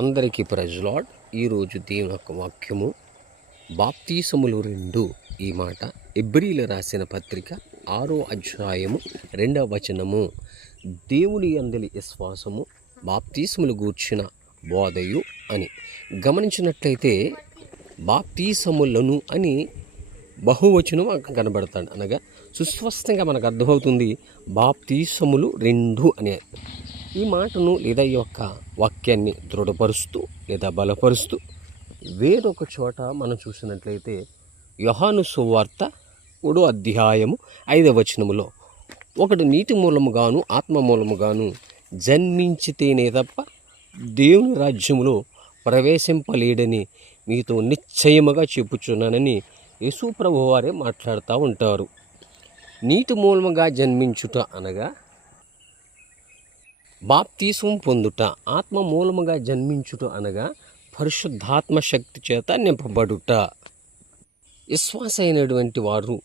అందరికీ praise lord. ఈరోజు దేవుని యొక్క వాక్యము బాప్తీసములు 2 ఈ మాట ఎబ్రీలు రాసిన పత్రిక 6వ అధ్యాయము 2వ వచనము. దేవుని యందలి విశ్వాసము బాప్తీసములు గూర్చిన బోధయు అని గమనించినట్లయితే బాప్తీసములను అని బహువచనం మనకు కనబడతాడు. అనగా సుస్పష్టంగా మనకు అర్థమవుతుంది బాప్తీసములు 2 అనే ఈ మాటను లేదా ఈ యొక్క వాక్యాన్ని దృఢపరుస్తూ లేదా బలపరుస్తూ వేరొక చోట మనం చూసినట్లయితే యోహాను సువార్త 3వ అధ్యాయము 5వ వచనములో ఒకడు నీటి మూలముగాను ఆత్మ మూలముగాను జన్మించితేనే తప్ప దేవుని రాజ్యములో ప్రవేశింపలేడని మీతో నిశ్చయముగా చెప్పుచున్నానని యేసు ప్రభువు వారే మాట్లాడుతూ ఉంటారు. నీటి మూలముగా జన్మించుట అనగా బాప్తీసం పొందుట, ఆత్మ మూలముగా జన్మించుట అనగా పరిశుద్ధాత్మ శక్తి చేత నింపబడుట. విశ్వాస అయినటువంటి వారు,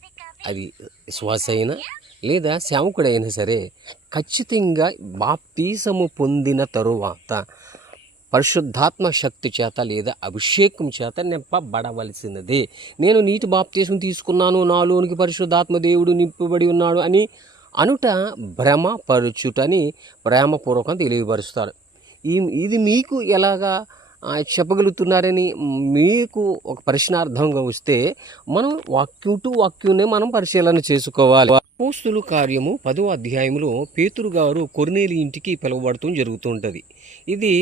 అది విశ్వాస అయినా లేదా సేవకుడైనా సరే, ఖచ్చితంగా బాప్తీసము పొందిన తరువాత పరిశుద్ధాత్మ శక్తి చేత లేదా అభిషేకం చేత నింపబడవలసినదే. నేను నీటి బాప్తీసం తీసుకున్నాను, నాలోనికి పరిశుద్ధాత్మ దేవుడు నింపబడి ఉన్నాడు అని అనుట భ్రమపరచుటని ప్రేమపూర్వకంగా తెలియపరుస్తారు. ఇది మీకు ఎలాగా చెప్పగలుగుతున్నారని మీకు ఒక ప్రశ్నార్థంగా వస్తే మనం వాక్యునే మనం పరిశీలన చేసుకోవాలి. అపోస్తుల కార్యము 10వ అధ్యాయంలో పేతురు గారు కొర్నేలి ఇంటికి పిలువబడటం జరుగుతుంటుంది. ఇది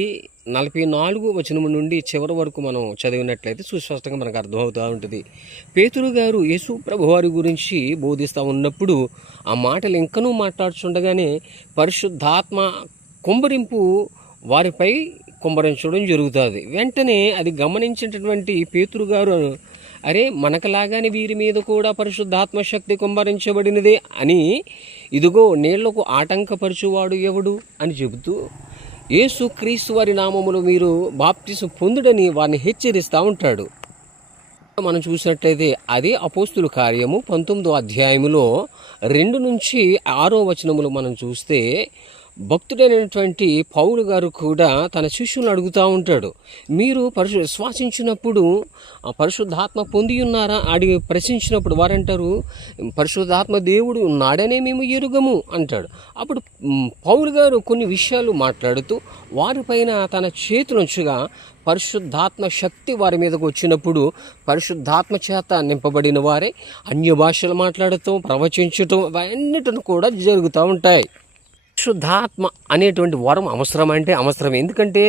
44వ వచనం నుండి చివరి వరకు మనం చదివినట్లయితే సుస్పష్టంగా మనకు అర్థమవుతూ ఉంటుంది. పేతురు గారు యేసు ప్రభువారి గురించి బోధిస్తూ ఉన్నప్పుడు ఆ మాటలు ఇంకనూ మాట్లాడుతుండగానే పరిశుద్ధాత్మ కుమ్మరింపు వారిపై కుమ్మరించడం జరుగుతుంది. వెంటనే అది గమనించినటువంటి పేతురు గారు, అరే మనకలాగానే వీరి మీద కూడా పరిశుద్ధాత్మ శక్తి కుమ్మరించబడినదే అని, ఇదిగో నీళ్లకు ఆటంకపరచువాడు ఎవడు అని చెబుతూ యేసు క్రీస్తు వారి నామములో మీరు బాప్తిసం పొందుడని వారిని హెచ్చరిస్తూ ఉంటాడు. మనం చూసినట్లయితే అదే అపోస్తుల కార్యము 19వ అధ్యాయములో 2 నుంచి 6వ వచనములు మనం చూస్తే భక్తుడైనటువంటి పౌలు గారు కూడా తన శిష్యులను అడుగుతూ ఉంటాడు, మీరు విశ్వాసించినప్పుడు పరిశుద్ధాత్మ పొంది ఉన్నారా అడిగి ప్రశ్నించినప్పుడు వారంటారు, పరిశుద్ధాత్మ దేవుడు ఉన్నాడనే మేము ఎరుగము అంటాడు. అప్పుడు పౌలు గారు కొన్ని విషయాలు మాట్లాడుతూ వారిపైన తన చేతులుంచగా పరిశుద్ధాత్మ శక్తి వారి మీదకు వచ్చినప్పుడు పరిశుద్ధాత్మ చేత నింపబడిన వారే అన్య భాషలు మాట్లాడటం, ప్రవచించటం అవన్నిటిని కూడా జరుగుతూ ఉంటాయి. పరిశుద్ధాత్మ అనేటువంటి వరం అవసరం అంటే అవసరం. ఎందుకంటే